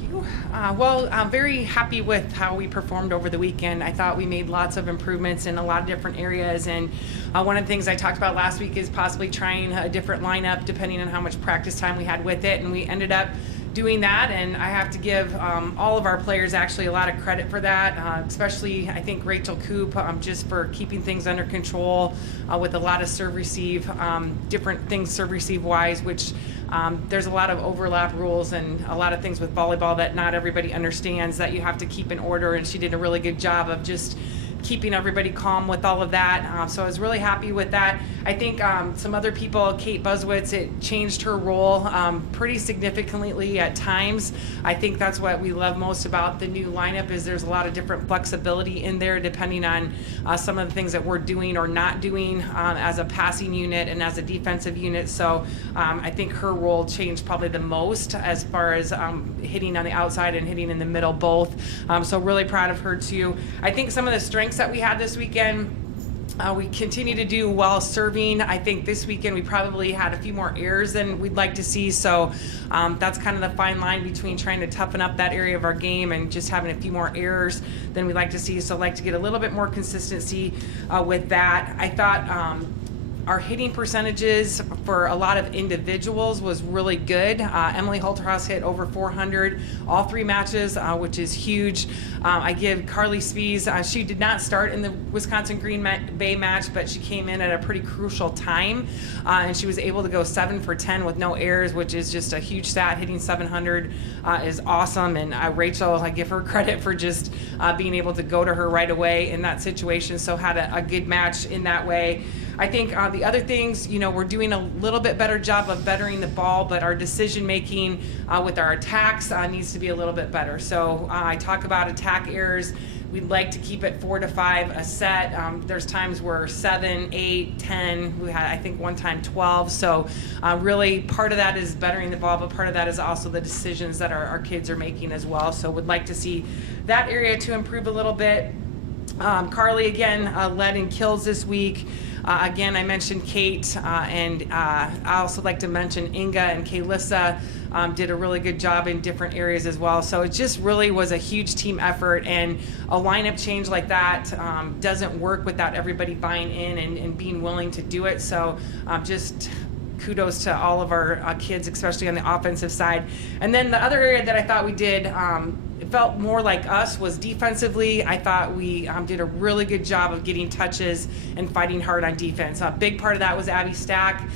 you. Well, I'm very happy with how we performed over the weekend. I thought we made lots of improvements in a lot of different areas, and one of the things I talked about last week is possibly trying a different lineup depending on how much practice time we had with it, and we ended up doing that, and I have to give all of our players actually a lot of credit for that, especially I think Rachel Coop, just for keeping things under control with a lot of serve receive, different things serve receive wise, which there's a lot of overlap rules and a lot of things with volleyball that not everybody understands that you have to keep in order, and she did a really good job of just keeping everybody calm with all of that. So I was really happy with that. I think some other people, Kate Buswitz, it changed her role pretty significantly at times. I think that's what we love most about the new lineup is there's a lot of different flexibility in there depending on some of the things that we're doing or not doing as a passing unit and as a defensive unit. So I think her role changed probably the most as far as hitting on the outside and hitting in the middle both. So really proud of her too. I think some of the strengths that we had this weekend, we continue to do well serving. I think this weekend we probably had a few more errors than we'd like to see, so that's kind of the fine line between trying to toughen up that area of our game and just having a few more errors than we'd like to see. So I'd like to get a little bit more consistency with that. I thought our hitting percentages for a lot of individuals was really good. Emily Holterhaus hit over 400 all three matches, which is huge. I give Carly Spies, she did not start in the Wisconsin Green Bay match, but she came in at a pretty crucial time, and she was able to go 7 for 10 with no errors, which is just a huge stat. Hitting 700 is awesome, and Rachel, I give her credit for just being able to go to her right away in that situation, so had a good match in that way. I think the other things, we're doing a little bit better job of bettering the ball, but our decision making with our attacks needs to be a little bit better. So I talk about attack errors. We'd like to keep it 4 to 5 a set. There's times where 7, 8, 10. We had, I think, one time 12. So really part of that is bettering the ball, but part of that is also the decisions that our kids are making as well. So would like to see that area to improve a little bit. Carly, again, led in kills this week. Again, I mentioned Kate, and I also like to mention Inga and Kaylissa did a really good job in different areas as well. So it just really was a huge team effort, and a lineup change like that doesn't work without everybody buying in and being willing to do it. So just kudos to all of our kids, especially on the offensive side. And then the other area that I thought we did, it felt more like us, was defensively. I thought we did a really good job of getting touches and fighting hard on defense. A big part of that was Abby Stack.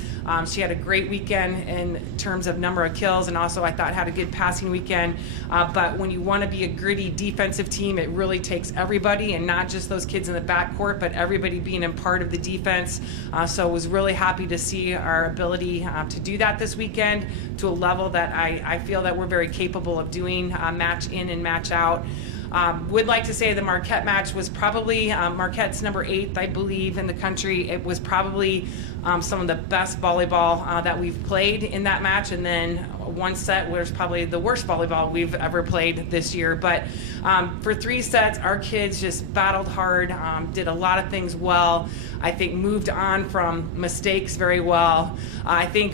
She had a great weekend in terms of number of kills, and also I thought had a good passing weekend. But when you want to be a gritty defensive team, it really takes everybody, and not just those kids in the backcourt, but everybody being a part of the defense. So I was really happy to see our ability to do that this weekend to a level that I feel that we're very capable of doing, match in and match out. Would like to say the Marquette match was probably, Marquette's number 8th, I believe, in the country. It was probably some of the best volleyball that we've played in that match, and then one set was probably the worst volleyball we've ever played this year. But for 3 sets, our kids just battled hard, did a lot of things well. I think moved on from mistakes very well. I think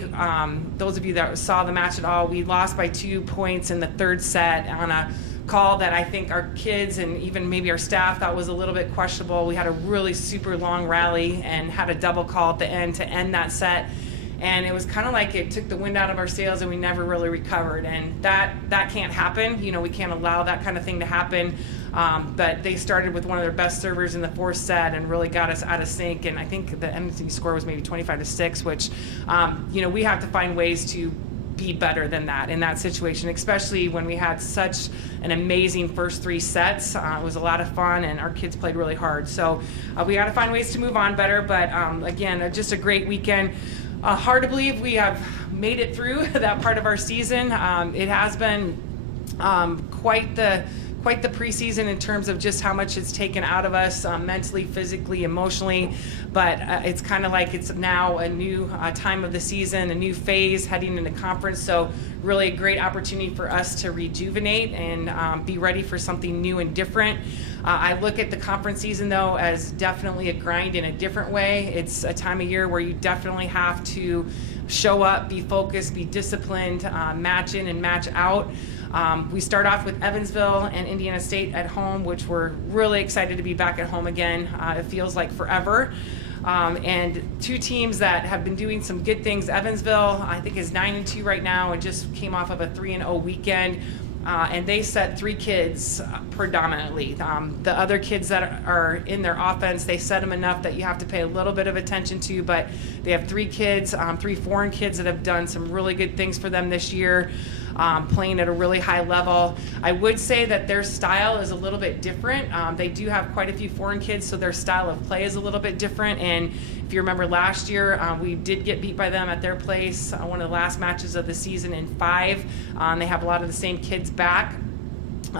those of you that saw the match at all, we lost by 2 points in the 3rd set on a call that I think our kids and even maybe our staff thought was a little bit questionable. We had a really super long rally and had a double call at the end to end that set, and it was kind of like it took the wind out of our sails and we never really recovered, and that can't happen. We can't allow that kind of thing to happen. But they started with one of their best servers in the 4th set and really got us out of sync, and I think the ending score was maybe 25-6, which we have to find ways to be better than that in that situation, especially when we had such an amazing first 3 sets. It was a lot of fun, and our kids played really hard. So we got to find ways to move on better, but again, just a great weekend. Hard to believe we have made it through that part of our season. It has been quite the preseason in terms of just how much it's taken out of us mentally, physically, emotionally, but it's kind of like it's now a new time of the season, a new phase heading into conference, so really a great opportunity for us to rejuvenate and be ready for something new and different. I look at the conference season, though, as definitely a grind in a different way. It's a time of year where you definitely have to show up, be focused, be disciplined, match in and match out. We start off with Evansville and Indiana State at home, which we're really excited to be back at home again. It feels like forever. And two teams that have been doing some good things. Evansville, I think, is 9-2 right now and just came off of a 3-0 weekend. And they set 3 kids predominantly. The other kids that are in their offense, they set them enough that you have to pay a little bit of attention to, but they have 3 kids, 3 foreign kids that have done some really good things for them this year, playing at a really high level. I would say that their style is a little bit different. They do have quite a few foreign kids, so their style of play is a little bit different. And if you remember last year, we did get beat by them at their place, one of the last matches of the season in 5. They have a lot of the same kids back.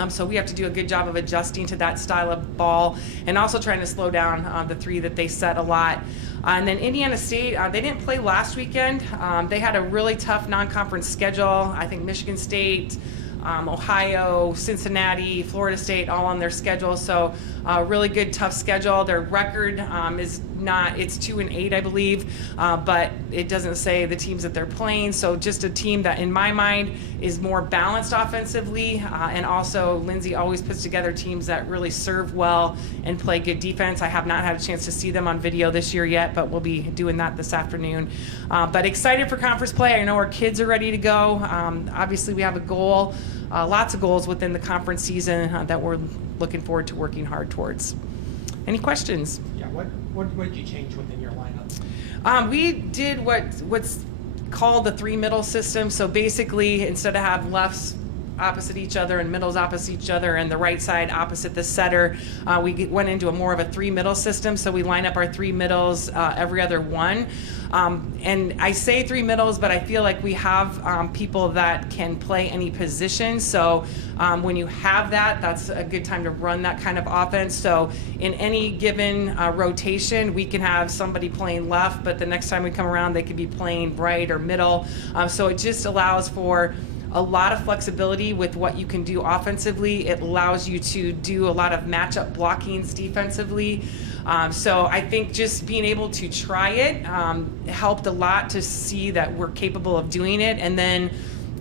So we have to do a good job of adjusting to that style of ball and also trying to slow down the 3 that they set a lot. And then Indiana State, they didn't play last weekend. They had a really tough non-conference schedule. I think Michigan State, Ohio, Cincinnati, Florida State, all on their schedule. So really good, tough schedule. Their record is not, it's 2-8, I believe, but it doesn't say the teams that they're playing. So just a team that, in my mind, is more balanced offensively. And also, Lindsay always puts together teams that really serve well and play good defense. I have not had a chance to see them on video this year yet, but we'll be doing that this afternoon. But excited for conference play. I know our kids are ready to go. Obviously, we have a goal. Lots of goals within the conference season that we're looking forward to working hard towards. Any questions? Yeah, what did you change within your lineup? We did what's called the 3 middle system. So basically, instead of have lefts opposite each other and middles opposite each other and the right side opposite the setter, we went into more of a 3 middle system. So we line up our 3 middles every other one. And I say 3 middles, but I feel like we have people that can play any position. So when you have that, that's a good time to run that kind of offense. So in any given rotation, we can have somebody playing left, but the next time we come around, they could be playing right or middle. So it just allows for a lot of flexibility with what you can do offensively. It allows you to do a lot of matchup blockings defensively. So I think just being able to try it helped a lot to see that we're capable of doing it. And then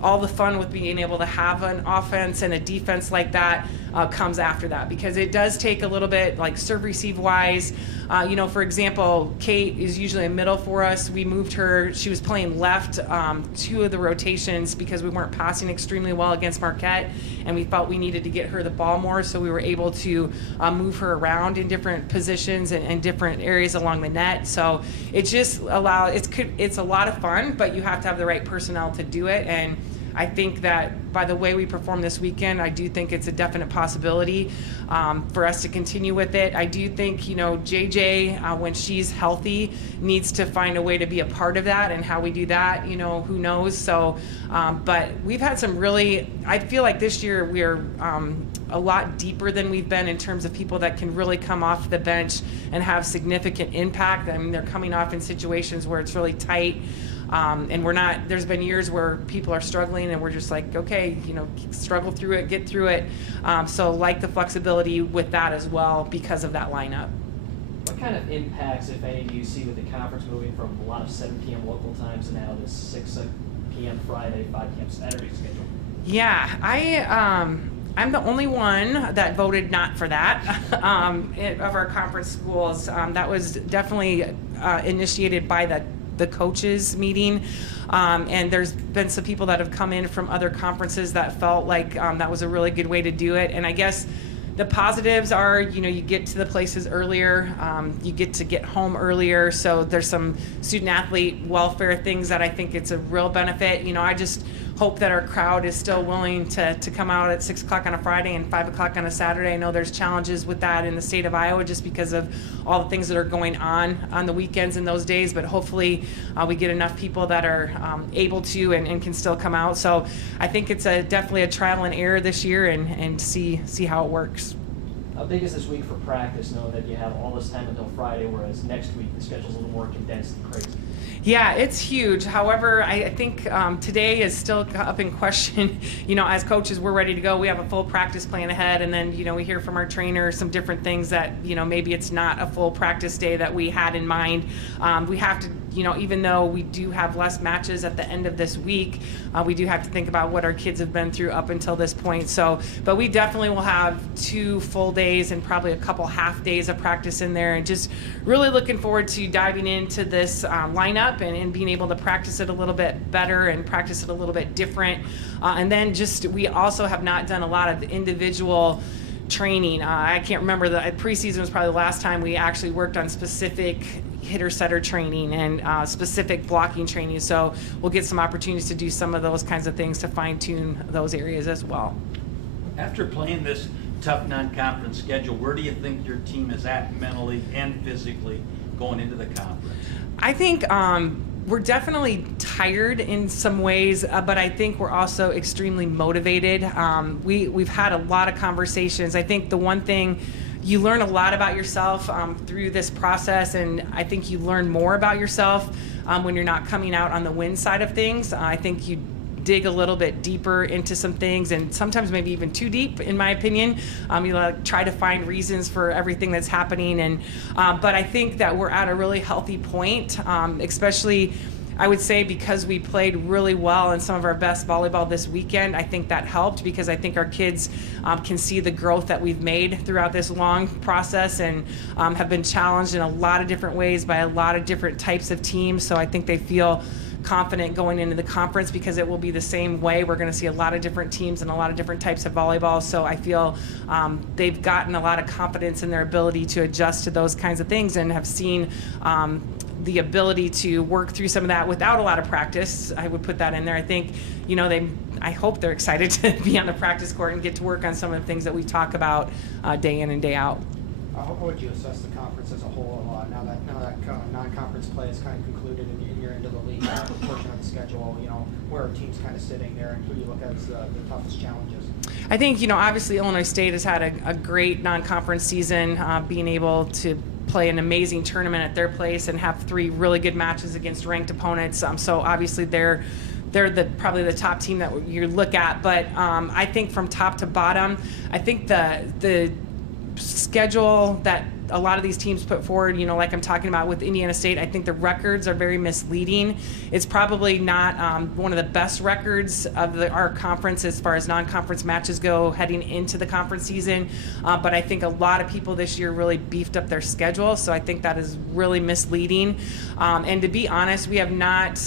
all the fun with being able to have an offense and a defense like that comes after that, because it does take a little bit, like serve receive wise. For example, Kate is usually a middle for us. We moved her, she was playing left 2 of the rotations because we weren't passing extremely well against Marquette, and we felt we needed to get her the ball more, so we were able to move her around in different positions and different areas along the net. So it just it's a lot of fun, but you have to have the right personnel to do it. And I think that by the way we perform this weekend, I do think it's a definite possibility for us to continue with it. I do think, JJ, when she's healthy, needs to find a way to be a part of that, and how we do that, who knows. So, but we've had some really, I feel like this year we're a lot deeper than we've been in terms of people that can really come off the bench and have significant impact. I mean, they're coming off in situations where it's really tight. And there's been years where people are struggling and we're just like, okay, struggle through it, get through it. So like the flexibility with that as well because of that lineup. What kind of impacts, if any, do you see with the conference moving from a lot of 7 p.m. local times to now this 6 p.m. Friday, 5 p.m. Saturday schedule? Yeah, I'm the only one that voted not for that of our conference schools. That was definitely initiated by the coaches meeting, and there's been some people that have come in from other conferences that felt like that was a really good way to do it. And I guess the positives are, you get to the places earlier, you get to get home earlier, so there's some student athlete welfare things that I think it's a real benefit. I just hope that our crowd is still willing to come out at 6 o'clock on a Friday and 5 o'clock on a Saturday. I know there's challenges with that in the state of Iowa just because of all the things that are going on the weekends in those days, but hopefully we get enough people that are able to and can still come out. So I think it's definitely a trial and error this year and see how it works. How big is this week for practice, knowing that you have all this time until Friday, whereas next week the schedule's a little more condensed and crazy? Yeah, it's huge. However, I think today is still up in question. As coaches, we're ready to go. We have a full practice plan ahead, and then, we hear from our trainer some different things that, maybe it's not a full practice day that we had in mind. We have to even though we do have less matches at the end of this week, we do have to think about what our kids have been through up until this point. So, but we definitely will have 2 full days and probably a couple half days of practice in there, and just really looking forward to diving into this lineup and being able to practice it a little bit better and practice it a little bit different. And then we also have not done a lot of individual training. I can't remember, the preseason was probably the last time we actually worked on specific hitter-setter training and specific blocking training. So we'll get some opportunities to do some of those kinds of things to fine-tune those areas as well. After playing this tough non-conference schedule, where do you think your team is at mentally and physically going into the conference? I think we're definitely tired in some ways, but I think we're also extremely motivated. We've had a lot of conversations. I think the one thing, you learn a lot about yourself through this process, and I think you learn more about yourself when you're not coming out on the win side of things. I think you dig a little bit deeper into some things, and sometimes maybe even too deep, in my opinion. You try to find reasons for everything that's happening, and but I think that we're at a really healthy point, especially I would say because we played really well in some of our best volleyball this weekend. I think that helped, because I think our kids can see the growth that we've made throughout this long process, and have been challenged in a lot of different ways by a lot of different types of teams. So I think they feel confident going into the conference, because it will be the same way. We're going to see a lot of different teams and a lot of different types of volleyball. So I feel they've gotten a lot of confidence in their ability to adjust to those kinds of things, and have seen the ability to work through some of that without a lot of practice. I would put that in there. I think, I hope they're excited to be on the practice court and get to work on some of the things that we talk about day in and day out. How would you assess the conference as a whole now that non-conference play is kind of concluded and you're into the league portion of the schedule? Where are teams kind of sitting there, and who do you look at as the toughest challenges? I think, obviously Illinois State has had a great non-conference season, being able to play an amazing tournament at their place and have 3 really good matches against ranked opponents. So obviously they're probably the top team that you look at. But I think from top to bottom, I think the schedule that a lot of these teams put forward, like I'm talking about with Indiana State, I think the records are very misleading. It's probably not one of the best records of our conference as far as non-conference matches go heading into the conference season. But I think a lot of people this year really beefed up their schedule, so I think that is really misleading. And to be honest, we have not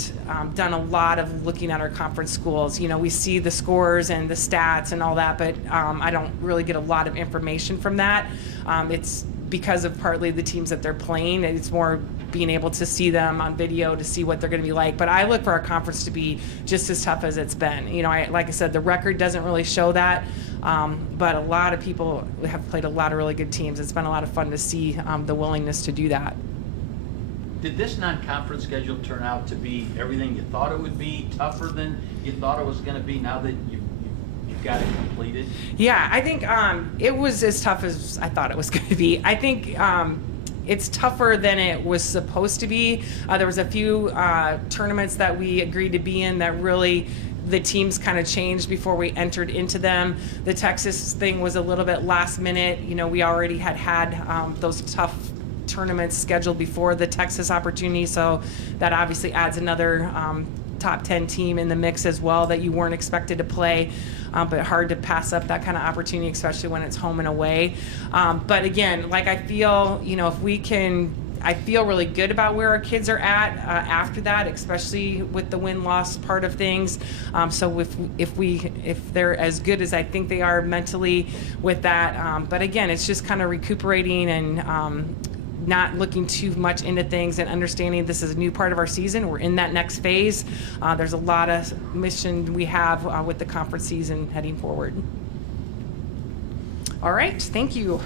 done a lot of looking at our conference schools. We see the scores and the stats and all that, but I don't really get a lot of information from that. It's because of partly the teams that they're playing. It's more being able to see them on video to see what they're going to be like. But I look for our conference to be just as tough as it's been. Like I said, the record doesn't really show that, but a lot of people have played a lot of really good teams. It's been a lot of fun to see the willingness to do that. Did this non-conference schedule turn out to be everything you thought it would be, tougher than you thought it was going to be, now that you've got it completed? Yeah, I think it was as tough as I thought it was going to be. I think it's tougher than it was supposed to be. There was a few tournaments that we agreed to be in that really the teams kind of changed before we entered into them. The Texas thing was a little bit last minute. We already had those tough tournaments scheduled before the Texas opportunity, so that obviously adds another top 10 team in the mix as well that you weren't expected to play, but hard to pass up that kind of opportunity, especially when it's home and away. But again, like I feel, if we can, I feel really good about where our kids are at after that, especially with the win-loss part of things. So if they're as good as I think they are mentally with that, but again, it's just kind of recuperating and not looking too much into things and understanding this is a new part of our season. We're in that next phase. There's a lot of mission we have with the conference season heading forward. All right, thank you.